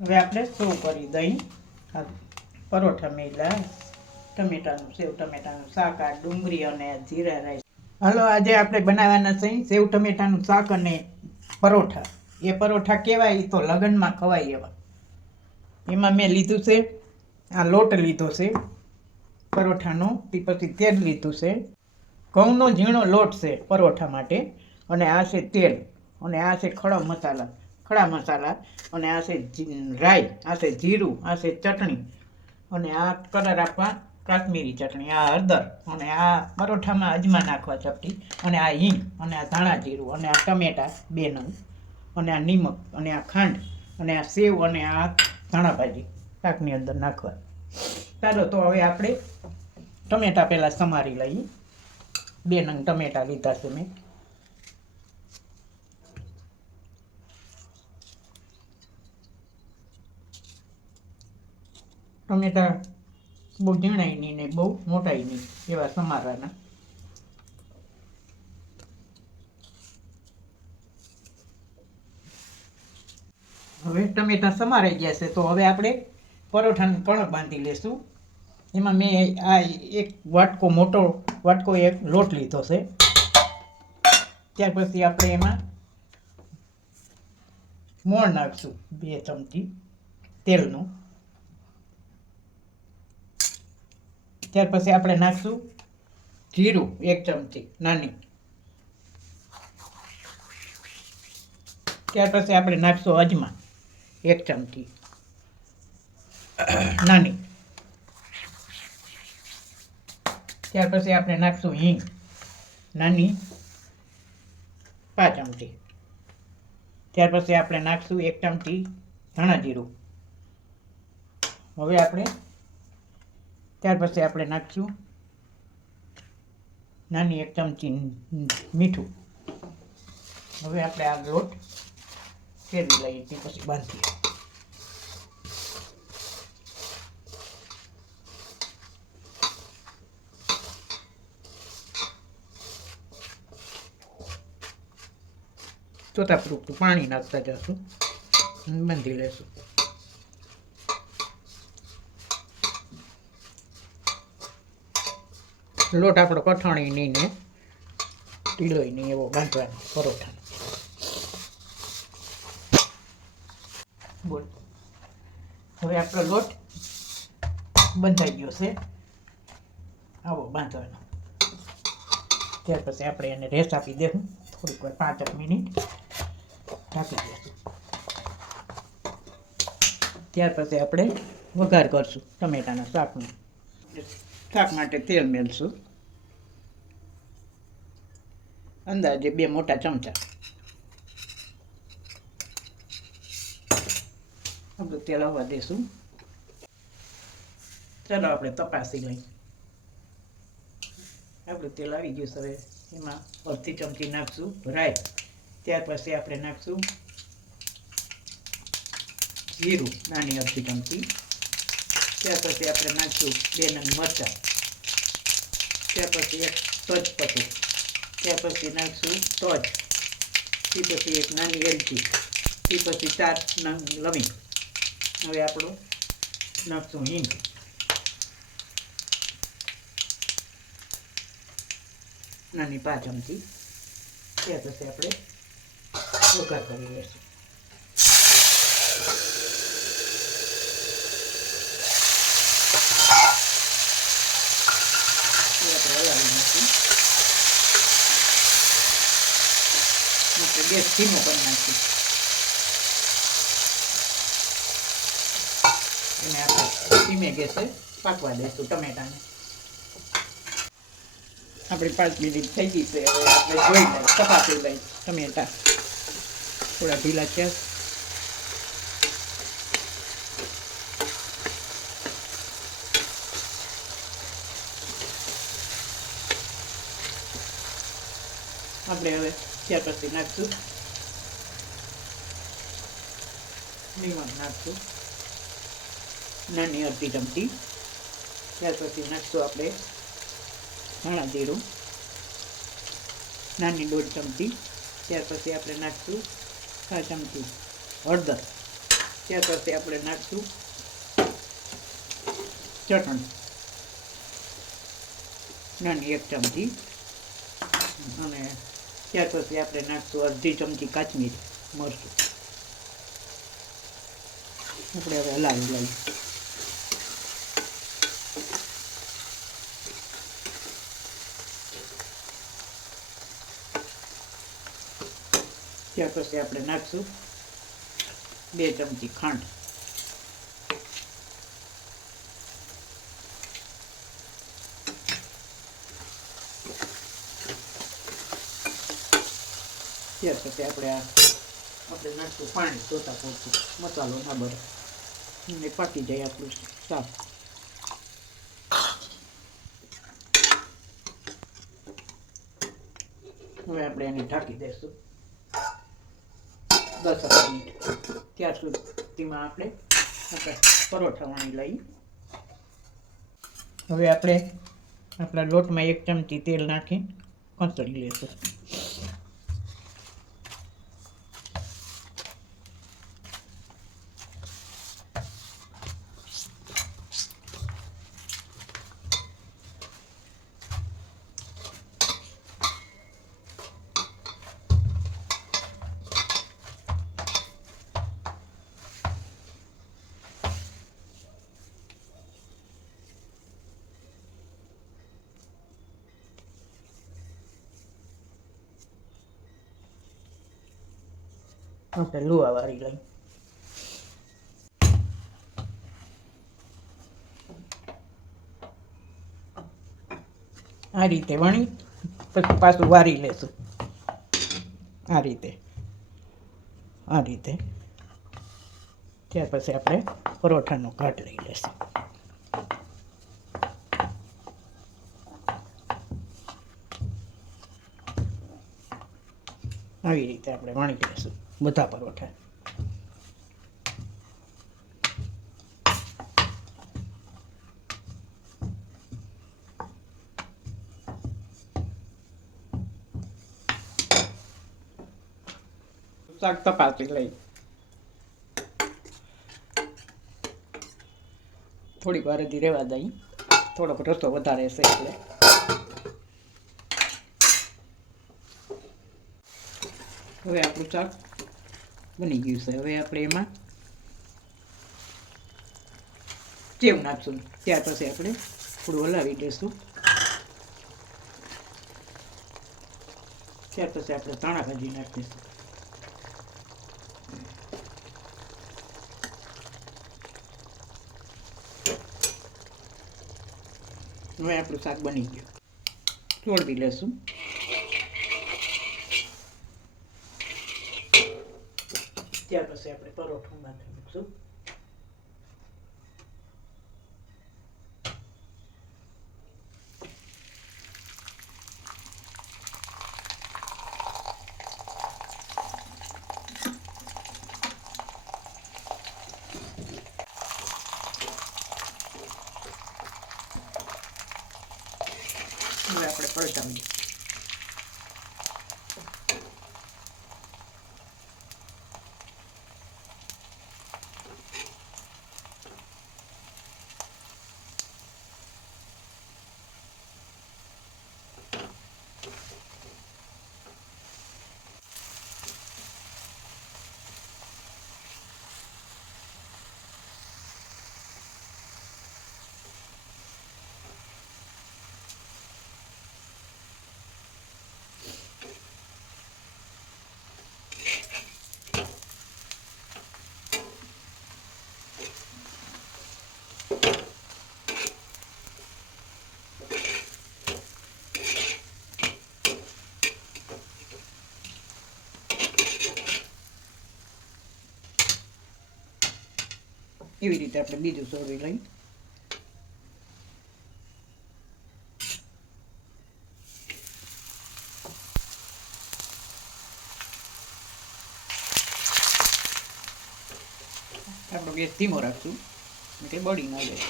હવે આપણે સર્વ કરી દહીં પરોઠા મેલા, ટમેટાનું સેવ, ટમેટાનું શાક, આ ડુંગળી અને જીરા રાઈસ. હાલો, આજે આપણે બનાવવાના છે સેવ, ટમેટાનું શાક અને પરોઠા. એ પરોઠા કહેવાય તો લગ્નમાં ખવાય એવા. એમાં મેં લીધું છે, આ લોટ લીધો છે, પરોઠાનો તે પછી તેલ લીધું છે. ઘઉંનો ઝીણો લોટ છે પરોઠા માટે, અને આ છે તેલ, અને આ છે ખડો મસાલા. ખડા મસાલા અને આ છે રાઈ આ છે જીરું આ છે ચટણી અને આ કલર આપવા કાશ્મીરી ચટણી આ હળદર અને આ પરોઠામાં અજમા નાખવા ચપટી અને આ હિંગ અને આ ધાણા જીરું અને આ ટમેટા બે નંગ અને આ નિમક અને આ ખાંડ અને આ સેવ અને આ ધાણા ભાજી શાકની અંદર નાખવા ચાલો તો હવે આપણે ટમેટા પહેલાં સમારી લઈએ બે નંગ ટમેટા લીધા છે મેં ટમેટા બહુ ઝીણાય નહીં ને બહુ મોટાય નહીં એવા સમારવાના હવે ટમેટા સમારાઈ ગયા છે, તો હવે આપણે પરોઠાનું કણક બાંધી લેશું. એમાં મેં આ એક વાટકો મોટો વાટકો એક લોટ લીધો છે. ત્યાર પછી આપણે એમાં મોણ નાખશું બે ચમચી તેલનું. ત્યાર પછી આપણે નાખશું જીરું એક ચમચી નાની. ત્યાર પછી આપણે નાખશું અજમા એક ચમચી નાની. ત્યાર પછી આપણે નાખશું હિંગ નાની પાંચ ચમચી. ત્યાર પછી આપણે નાખશું એક ચમચી ધાણા જીરું. હવે આપણે ત્યાર પછી આપણે નાખશું નાની એક ચમચી મીઠું. હવે આપણે આ લોટ ફેરવી લઈએ તે પછી બાંધીએ. ચોથા પૂરતું પાણી નાખતા જશું. બાંધી લેશું. લોટ આપણો કઠણી નહીં ને, ઢીલોય નહીં એવો બાંધવાનો, પરોઠાનો. બોલ. હવે આપણો લોટ બંધાઈ ગયો છે. આવો બાંધવાનો. ત્યાર પછી આપણે એને રેસ આપી દેવું થોડીક વાર પાંચ એક મિનિટ ઢાંકી દઈશું ત્યાર પછી આપણે વઘાર કરશું ટમેટાના શાકનો. શાક માટે તેલ મેળશું અંદાજે બે મોટા ચમચા. આપણે તેલ આવવા દઈશું ચાલો આપણે તપાસી લઈ આપણું તેલ આવી ગયું હવે. એમાં અડધી ચમચી નાખશું રાઈ ત્યાર પછી આપણે નાખશું જીરું, નાની અડધી ચમચી. ત્યાર પછી આપણે નાખશું બે નંગ મરચાં ત્યાર પછી એક તજપત્તું ત્યાર પછી નાખશું તજ તે પછી એક નાની એલચી તે પછી ચાર નંગ લવિંગ હવે આપણું નાખશું હિંગ નાની પાંચ ચમચી ત્યાર પછી આપણે વઘાર કરી લઈશું એ આપણે હલાવી નાખીએ આપણે ગેસ ધીમો કરી નાખીએ. એને આપણે ધીમે ગેસે પાકવા દઈશું ટમેટાને. આપણી પાંચ મિનિટ થઈ ગઈ છે, હવે આપણે જોઈ લઈએ. તપાસી લઈ. ટમેટા થોડા ઢીલા છે. આપણે હવે ત્યાર પછી નાખશું લીમણ નાખશું નાની અડધી ચમચી ત્યાર પછી નાખશું આપણે ધાણા જીરું નાની દોઢ ચમચી ત્યાર પછી આપણે નાખશું છ ચમચી હળદર ત્યાર પછી આપણે નાખશું ચટણી નાની એક ચમચી અને ત્યાર પછી આપણે નાખશું અડધી ચમચી કાશ્મીરી મરચું. આપણે હવે હલાવી લઈએ. ત્યાર પછી આપણે નાખશું બે ચમચી ખાંડ. ત્યાર પછી આપણે આ આપણે નાખશું પાણી જોતા પૂરતું મસાલો ના બરે અને પાકી જાય આપણું શાક. હવે આપણે એને ઢાંકી દઈશું દસ મિનિટ. ત્યાર સુધીમાં આપણે આપણે પરોઠા વણી લઈ. હવે આપણે આપણા લોટમાં એક ચમચી તેલ નાખી કચડી લઈશું આપણે લુવા વાળી લઈ આ રીતે વણી પછી પાછું વારી લેશું આ રીતે આ રીતે ત્યાર પછી આપણે પરોઠાનો ઘાટ લઈ લેશું આવી રીતે આપણે વણી લઈશું બધા પરોઠા શાક તપાસી લઈ. થોડીક વાર હજી રહેવા દઈ. થોડોક રસ્તો વધારે હશે એટલે. હવે આપણું શાક બની ગયું છે. હવે આપણે એમાં સેવ નાખશું. ત્યાર પછી આપણે થોડું હલાવી દઈશું. ત્યાર પછી આપણે ધાણા ભાજી નાખી દઈશું. હવે આપણું શાક બની ગયું. છોડવી લેશું ત્યાર પછી આપણે પરોઠું માથે મૂકશું હવે આપણે પલટાવીએ એવી રીતે આપણે બીજું સોરી લઈ આપણો ગેસ ધીમો રાખશું. એટલે બળી ના જાય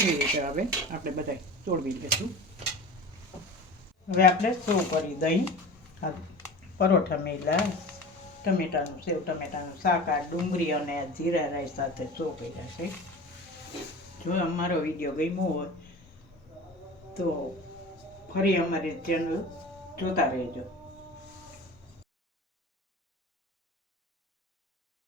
એ રીતે હવે આપણે બધાય ચોળવી લઈશું. હવે આપણે સો કરી દહીં પરોઠા મેલા ટમેટાનું સેવ, ટમેટાનું શાક, આ ડુંગળી અને જીરા રાઈસ સાથે સો કર્યા છે? જો અમારો વીડિયો ગમ્યો હોય, તો ફરી અમારી ચેનલ જોતા રહેજો.